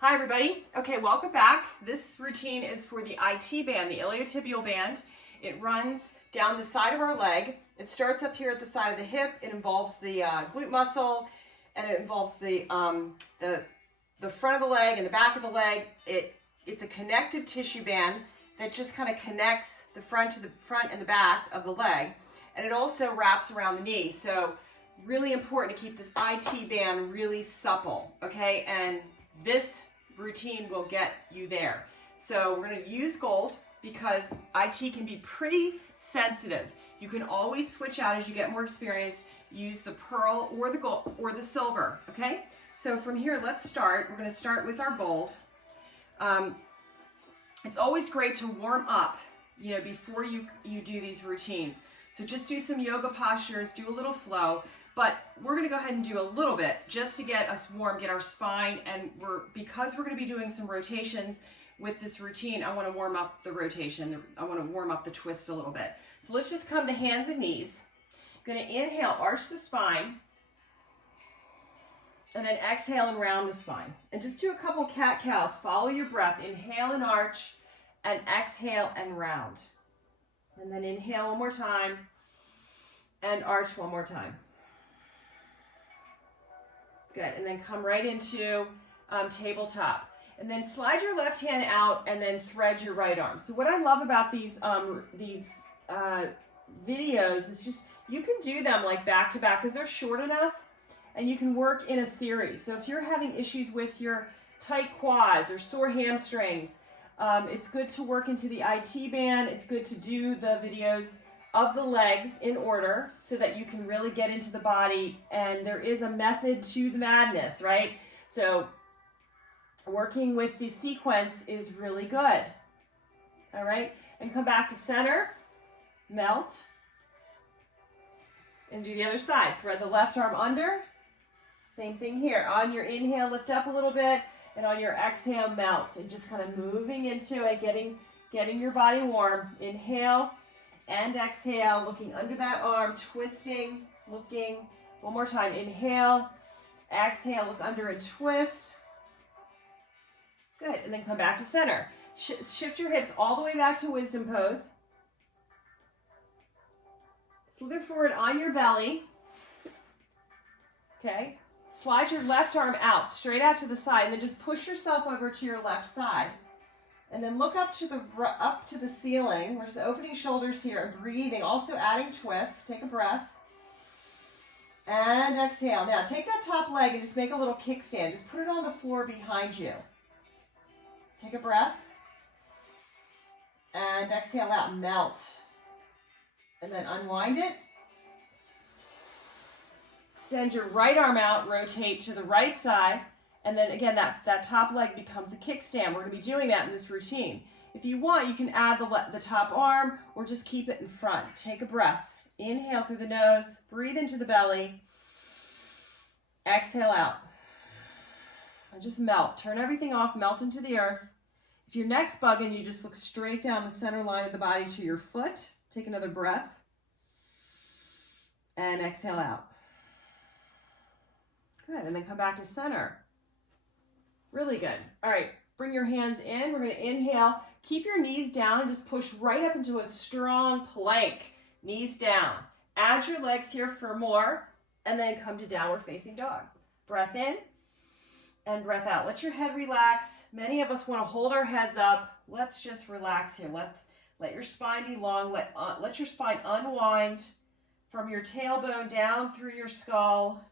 Hi everybody. Okay, welcome back. This routine is for the IT band, the Illiotibial Band. It runs down the side of our leg. It starts up here at the side of the hip. It involves the glute muscle, and it involves the front of the leg and the back of the leg. It's a connective tissue band that just kind of connects the front and the back of the leg, and it also wraps around the knee. So really important to keep this IT band really supple, okay? And this routine will get you there. So we're going to use gold because IT can be pretty sensitive. You can always switch out as you get more experience. Use the pearl or the gold or the silver, okay? So from here, let's start. We're going to start with our gold. It's always great to warm up, before you do these routines. So just do some yoga postures, do a little flow. But we're going to go ahead and do a little bit just to get us warm, get our spine, and because we're going to be doing some rotations with this routine, I want to warm up the rotation. I want to warm up the twist a little bit. So let's just come to hands and knees. I'm going to inhale, arch the spine, and then exhale and round the spine. And just do a couple cat-cows. Follow your breath. Inhale and arch, and exhale and round. And then inhale one more time, and arch one more time. Good, and then come right into tabletop. And then slide your left hand out and then thread your right arm. So what I love about these videos is just, you can do them like back to back because they're short enough and you can work in a series. So if you're having issues with your tight quads or sore hamstrings, it's good to work into the IT band. It's good to do the videos of the legs in order so that you can really get into the body, and there is a method to the madness, right? So working with the sequence is really good. All right, and come back to center, melt, and do the other side. Thread the left arm under. Same thing here. On your inhale, lift up a little bit, and on your exhale, melt, and just kind of moving into it, getting your body warm. Inhale and exhale, looking under that arm, twisting, looking. One more time. Inhale, exhale, look under and twist. Good, and then come back to center. Shift your hips all the way back to wisdom pose. Slither forward on your belly. Okay, slide your left arm out, straight out to the side, and then just push yourself over to your left side. And then look up to the ceiling. We're just opening shoulders here and breathing, also adding twist. Take a breath. And exhale. Now take that top leg and just make a little kickstand. Just put it on the floor behind you. Take a breath. And exhale out, melt. And then unwind it. Extend your right arm out, rotate to the right side. And then again, that top leg becomes a kickstand. We're going to be doing that in this routine. If you want, you can add the top arm or just keep it in front. Take a breath. Inhale through the nose. Breathe into the belly. Exhale out. And just melt. Turn everything off. Melt into the earth. If your neck's bugging, you just look straight down the center line of the body to your foot. Take another breath. And exhale out. Good. And then come back to center. Really good. All right, bring your hands in. We're going to inhale. Keep your knees down and just push right up into a strong plank. Knees down. Add your legs here for more, and then come to downward facing dog. Breath in and breath out. Let your head relax. Many of us want to hold our heads up. Let's just relax here. Let your spine be long. Let your spine unwind from your tailbone down through your skull.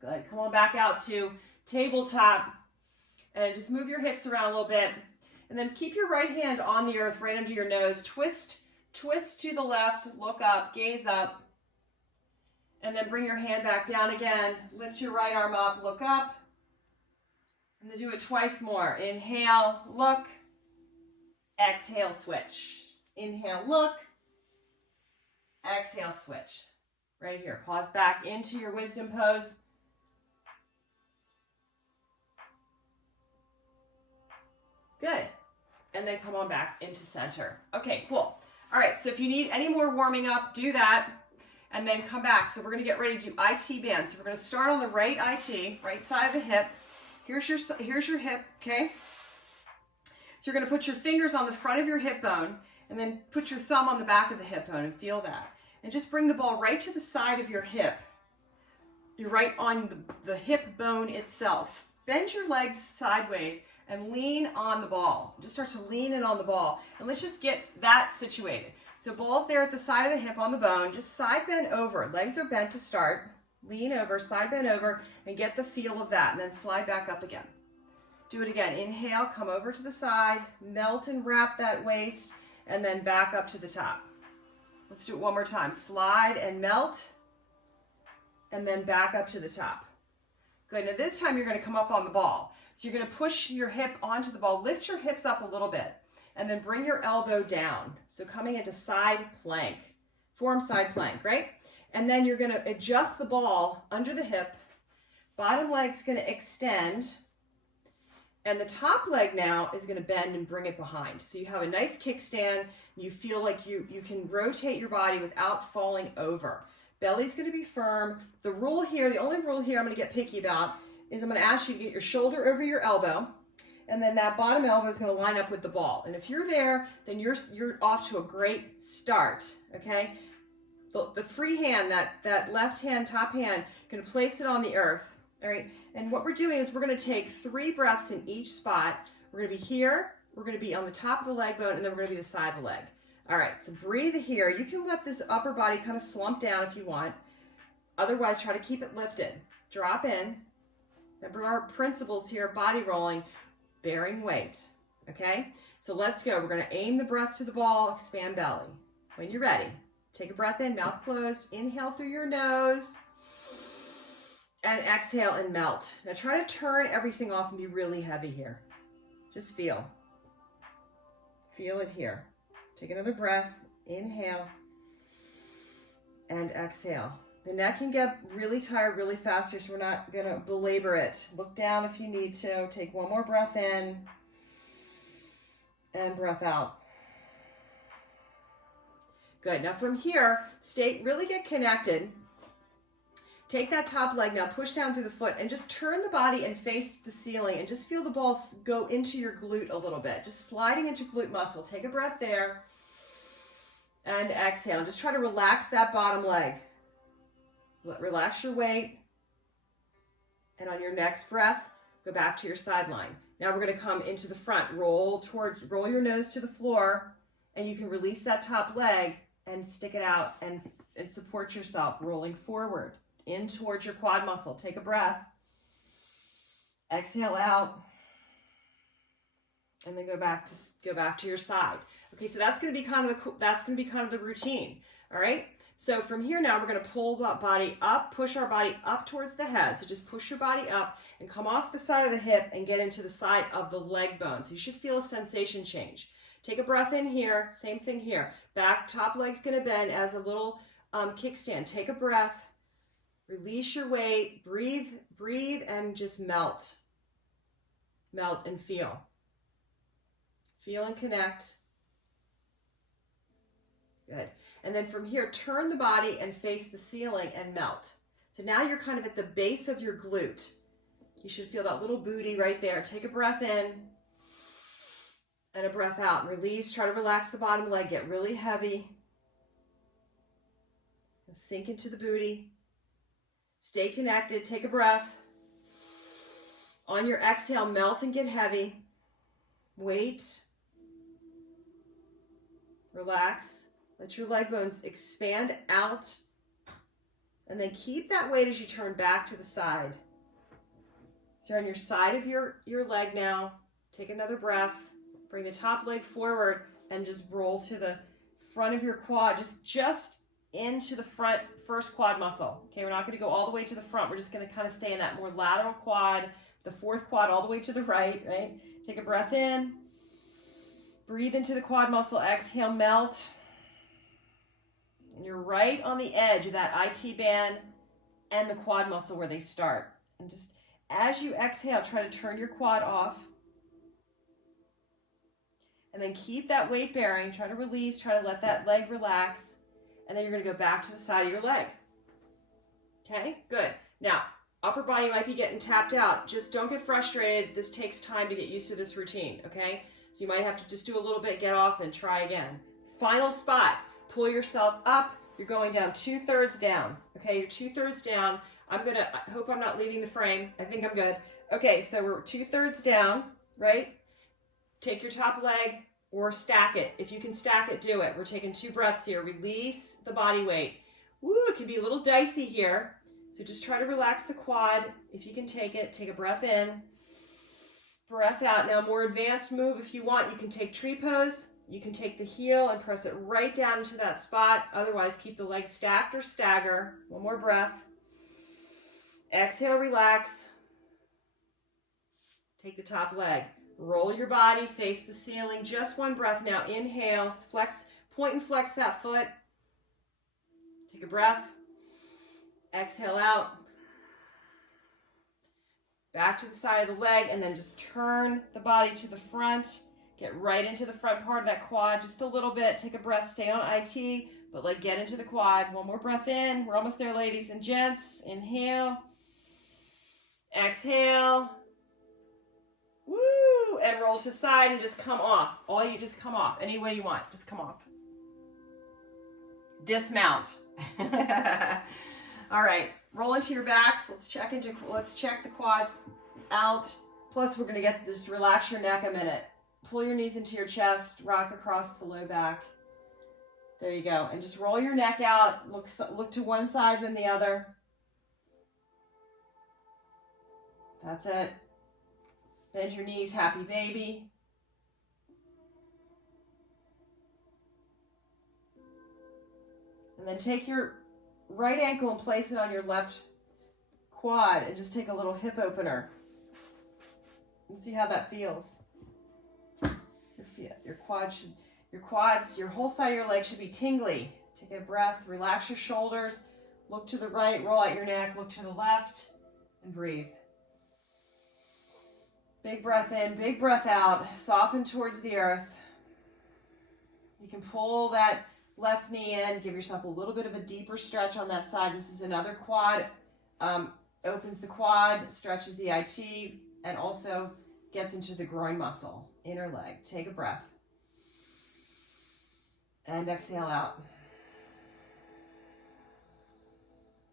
Good. Come on back out to tabletop and just move your hips around a little bit. And then keep your right hand on the earth right under your nose. Twist to the left, look up, gaze up. And then bring your hand back down again. Lift your right arm up, look up. And then do it twice more. Inhale, look. Exhale, switch. Inhale, look. Exhale, switch. Right here. Pause back into your wisdom pose. Good. And then come on back into center. Okay, cool. All right, so if you need any more warming up, do that. and then come back. So we're going to get ready to do IT band. So we're going to start on the right IT, right side of the hip. Here's your hip, okay? So you're going to put your fingers on the front of your hip bone and then put your thumb on the back of the hip bone and feel that. And just bring the ball right to the side of your hip. You're right on the hip bone itself. Bend your legs sideways and lean on the ball. Just start to lean in on the ball. And let's just get that situated. So ball's there at the side of the hip on the bone. Just side bend over. Legs are bent to start. Lean over, side bend over, and get the feel of that. And then slide back up again. Do it again. Inhale, come over to the side, melt and wrap that waist, and then back up to the top. Let's do it one more time. Slide and melt, and then back up to the top. Good. Now this time you're going to come up on the ball. So you're going to push your hip onto the ball. Lift your hips up a little bit, and then bring your elbow down. So coming into side plank, form side plank, right? And then you're going to adjust the ball under the hip. Bottom leg's going to extend. And the top leg now is going to bend and bring it behind. So you have a nice kickstand. You feel like you can rotate your body without falling over. Belly's going to be firm. The rule here, the only rule here I'm going to get picky about is I'm going to ask you to get your shoulder over your elbow. And then that bottom elbow is going to line up with the ball. And if you're there, then you're off to a great start, okay? The free hand, that left hand, top hand, going to place it on the earth, all right? And what we're doing is we're going to take 3 breaths in each spot. We're going to be here, we're going to be on the top of the leg bone, and then we're going to be the side of the leg. All right, so breathe here. You can let this upper body kind of slump down if you want. Otherwise, try to keep it lifted. Drop in. Remember our principles here, body rolling, bearing weight, okay? So let's go. We're going to aim the breath to the ball, expand belly. When you're ready, take a breath in, mouth closed. Inhale through your nose. And exhale and melt. Now try to turn everything off and be really heavy here. Just feel. Feel it here. Take another breath. Inhale. And exhale. The neck can get really tired really fast here, so we're not going to belabor it. Look down if you need to. Take one more breath in. And breath out. Good. Now from here, really get connected. Take that top leg now, push down through the foot, and just turn the body and face the ceiling, and just feel the ball go into your glute a little bit. Just sliding into glute muscle. Take a breath there. And exhale. Just try to relax that bottom leg. Relax your weight. And on your next breath, go back to your sideline. Now we're going to come into the front. Roll your nose to the floor, and you can release that top leg and stick it out and support yourself, rolling forward. In towards your quad muscle. Take a breath. Exhale out. And then go back to your side. Okay, so that's going to be kind of the routine. All right? So from here now we're going to pull that body up, push our body up towards the head. So just push your body up and come off the side of the hip and get into the side of the leg bone. So you should feel a sensation change. Take a breath in here. Same thing here. Back top leg's going to bend as a little kickstand. Take a breath. Release your weight, breathe, and just melt. Melt and feel. Feel and connect. Good. And then from here, turn the body and face the ceiling and melt. So now you're kind of at the base of your glute. You should feel that little booty right there. Take a breath in and a breath out. Release, try to relax the bottom leg, get really heavy. And sink into the booty. Stay connected. Take a breath. On your exhale, melt and get heavy. Wait. Relax. Let your leg bones expand out. And then keep that weight as you turn back to the side. So you're on your side of your leg now. Take another breath. Bring the top leg forward and just roll to the front of your quad. Just into the first quad muscle. Okay, we're not going to go all the way to the front. We're just going to kind of stay in that more lateral quad, the fourth quad all the way to the right? Take a breath in. Breathe into the quad muscle. Exhale, melt. And you're right on the edge of that IT band and the quad muscle where they start. And just as you exhale, try to turn your quad off. And then keep that weight bearing. Try to release. Try to let that leg relax. and then you're going to go back to the side of your leg. Okay, good. Now, upper body might be getting tapped out. Just don't get frustrated. This takes time to get used to this routine, okay? So you might have to just do a little bit, get off, and try again. Final spot. Pull yourself up. You're going down 2/3 down. Okay, you're 2/3 down. I hope I'm not leaving the frame. I think I'm good. Okay, so we're 2/3 down, right? Take your top leg or stack it. If you can stack it, do it. We're taking 2 breaths here. Release the body weight. Woo, it can be a little dicey here. So just try to relax the quad. If you can take it, take a breath in, breath out. Now, more advanced move if you want. You can take tree pose. You can take the heel and press it right down into that spot. Otherwise, keep the legs stacked or stagger. One more breath. Exhale, relax. Take the top leg. Roll your body, face the ceiling. Just one breath now. Inhale, flex, point and flex that foot. Take a breath. Exhale out. Back to the side of the leg, and then just turn the body to the front. Get right into the front part of that quad just a little bit. Take a breath, stay on IT, but like get into the quad. One more breath in. We're almost there, ladies and gents. Inhale. Exhale. Woo! And roll to side and just come off. Just come off. Any way you want. Just come off. Dismount. All right. Roll into your backs. Let's check the quads out. Plus, we're going to just relax your neck a minute. Pull your knees into your chest, rock across the low back. There you go. And just roll your neck out. Look to one side then the other. That's it. Bend your knees, happy baby. And then take your right ankle and place it on your left quad and just take a little hip opener. And see how that feels. Your whole side of your leg should be tingly. Take a breath, relax your shoulders, look to the right, roll out your neck, look to the left, and breathe. Big breath in, big breath out, soften towards the earth. You can pull that left knee in, give yourself a little bit of a deeper stretch on that side. This is another quad, opens the quad, stretches the IT, and also gets into the groin muscle, inner leg. Take a breath. And exhale out.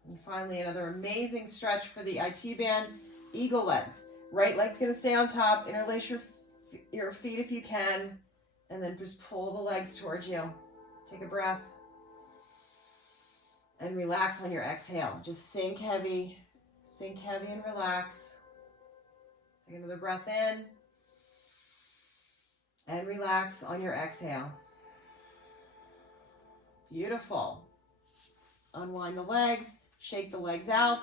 And finally, another amazing stretch for the IT band, eagle legs. Right leg's gonna stay on top, interlace your feet if you can, and then just pull the legs towards you. Take a breath. And relax on your exhale. Just sink heavy and relax. Take another breath in. And relax on your exhale. Beautiful. Unwind the legs, shake the legs out,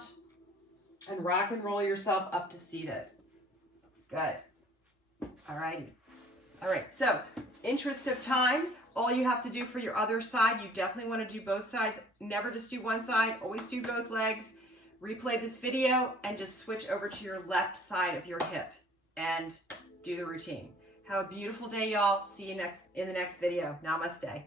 and rock and roll yourself up to seated. Good. All righty. All right, so interest of time, all you have to do for your other side, you definitely want to do both sides. Never just do one side, always do both legs. Replay this video and just switch over to your left side of your hip and do the routine. Have a beautiful day, y'all. See you in the next video. Namaste.